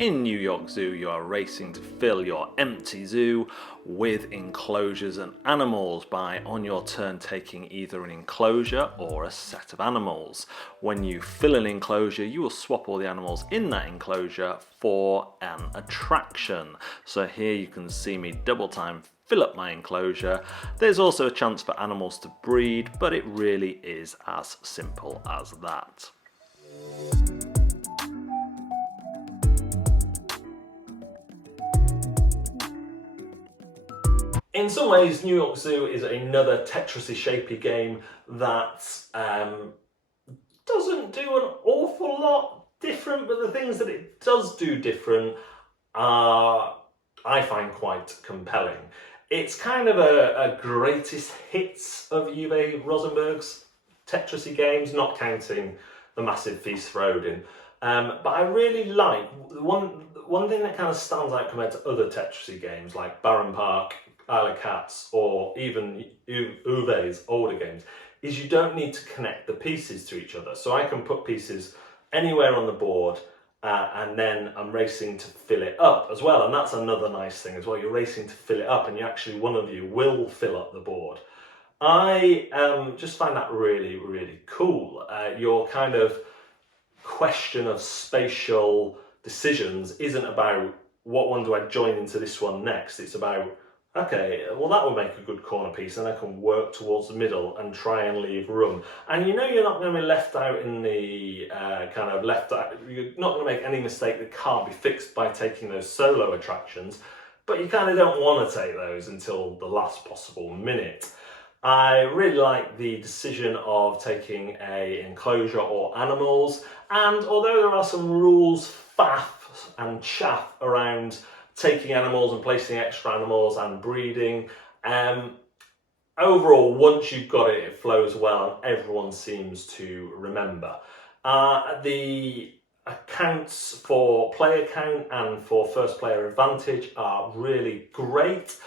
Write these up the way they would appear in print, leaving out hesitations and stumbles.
In New York Zoo, you are racing to fill your empty zoo with enclosures and animals by, on your turn, taking either an enclosure or a set of animals. When you fill an enclosure, you will swap all the animals in that enclosure for an attraction. So here you can see me double time fill up my enclosure. There's also a chance for animals to breed, but it really is as simple as that. In some ways, New York Zoo is another tetrisy shapey game that doesn't do an awful lot different, but the things that it does do different are, I find, quite compelling. It's kind of a greatest hits of Uwe Rosenberg's tetrisy games, not counting the massive Feast for Odin. But I really like, one thing that kind of stands out compared to other tetrisy games like Baron Park, Isle of Cats, or even Uwe's older games, is you don't need to connect the pieces to each other. So I can put pieces anywhere on the board and then I'm racing to fill it up as well. And that's another nice thing as well. You're racing to fill it up and one of you will fill up the board. I just find that really, really cool. Your kind of question of spatial decisions isn't about what one do I join into this one next. It's about, okay, well that would make a good corner piece and I can work towards the middle and try and leave room. And you know you're not going to be left out in the you're not going to make any mistake that can't be fixed by taking those solo attractions, but you kind of don't want to take those until the last possible minute. I really like the decision of taking an enclosure or animals, and although there are some rules, faff and chaff around taking animals and placing extra animals and breeding, overall, once you've got it, it flows well and everyone seems to remember. The accounts for player count and for first player advantage are really great.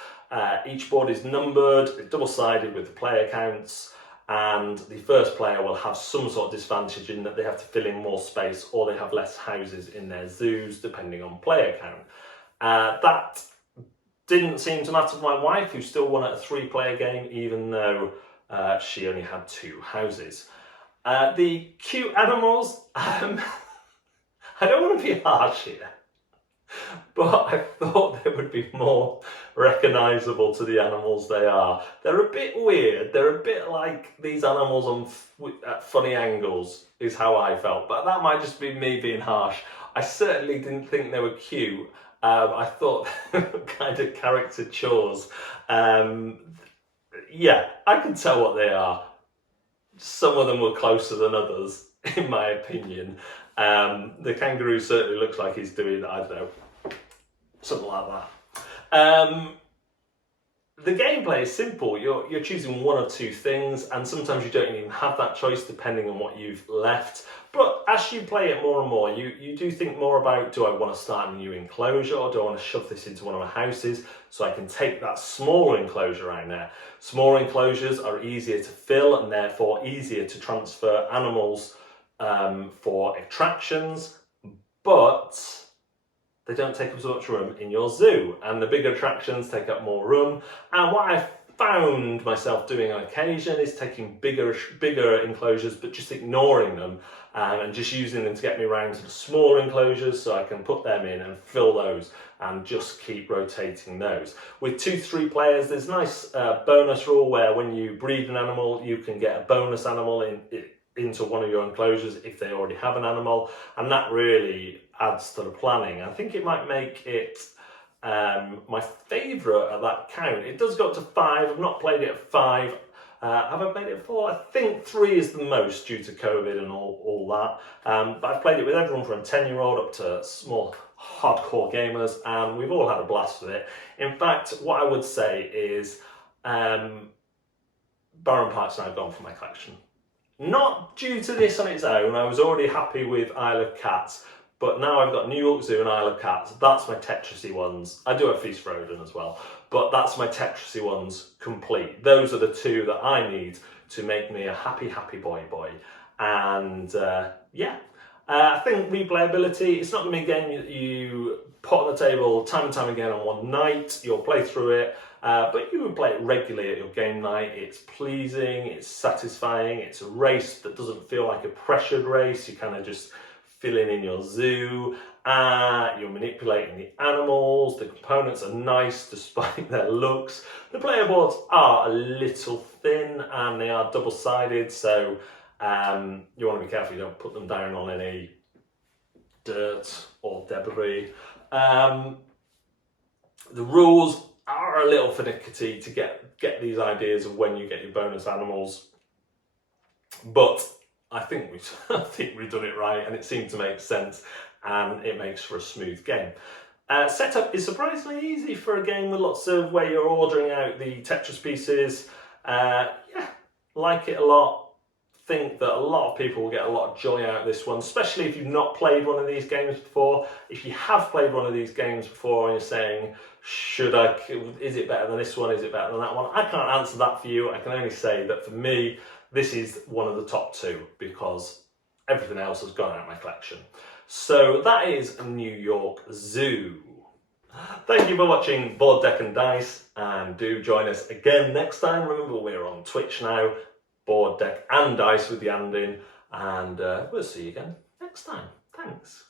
Each board is numbered, double-sided with the player counts, and the first player will have some sort of disadvantage in that they have to fill in more space or they have less houses in their zoos depending on player count. That didn't seem to matter to my wife, who still won at a 3-player game even though she only had 2 houses. The cute animals, I don't want to be harsh here, but I thought they would be more recognisable to the animals they are. They're a bit weird, they're a bit like these animals at funny angles, is how I felt, but that might just be me being harsh. I certainly didn't think they were cute. I thought they were kind of caricatures. Yeah, I can tell what they are. Some of them were closer than others, in my opinion. The kangaroo certainly looks like he's doing, I don't know, something like that. The gameplay is simple. You're choosing one or two things, and sometimes you don't even have that choice depending on what you've left. But as you play it more and more, you do think more about, do I want to start a new enclosure, or do I want to shove this into one of my houses so I can take that smaller enclosure out there? Smaller enclosures are easier to fill and therefore easier to transfer animals for attractions, but they don't take up so much room in your zoo, and the bigger attractions take up more room. And what I've found myself doing on occasion is taking bigger enclosures but just ignoring them and just using them to get me around to the smaller enclosures so I can put them in and fill those and just keep rotating those. With 2-3 players, there's a nice bonus rule where when you breed an animal, you can get a bonus animal into one of your enclosures if they already have an animal, and that really adds to the planning. I think it might make it my favourite at that count. It does go up to 5. I've not played it at 5. Have I played it at 4? I think 3 is the most due to COVID and all that. But I've played it with everyone from a 10-year-old up to small hardcore gamers, and we've all had a blast with it. In fact, what I would say is Baron Park's now gone for my collection. Not due to this on its own. I was already happy with Isle of Cats, but now I've got New York Zoo and Isle of Cats. That's my tetrisy ones. I do have Feast for Odin as well, but that's my tetrisy ones complete. Those are the 2 that I need to make me a happy boy. And yeah, I think replayability, it's not going to be a game you put on the table time and time again on one night. You'll play through it, but you would play it regularly at your game night. It's pleasing, it's satisfying, it's a race that doesn't feel like a pressured race. You're kind of just filling in your zoo. You're manipulating the animals. The components are nice despite their looks. The player boards are a little thin and they are double-sided, so you want to be careful you don't put them down on any dirt or debris. The rules are a little finicky to get these ideas of when you get your bonus animals, but I think we've done it right, and it seemed to make sense, and it makes for a smooth game. Setup is surprisingly easy for a game with lots of where you're ordering out the Tetris pieces. Yeah, like it a lot. Think that a lot of people will get a lot of joy out of this one, especially if you've not played one of these games before. If you have played one of these games before and you're saying, is it better than this one, is it better than that one? I can't answer that for you. I can only say that for me, this is one of the top two because everything else has gone out of my collection. So that is New York Zoo. Thank you for watching Board Deck and Dice, and do join us again next time. Remember, we're on Twitch now, Board Deck and Dice with the and in, and we'll see you again next time. Thanks.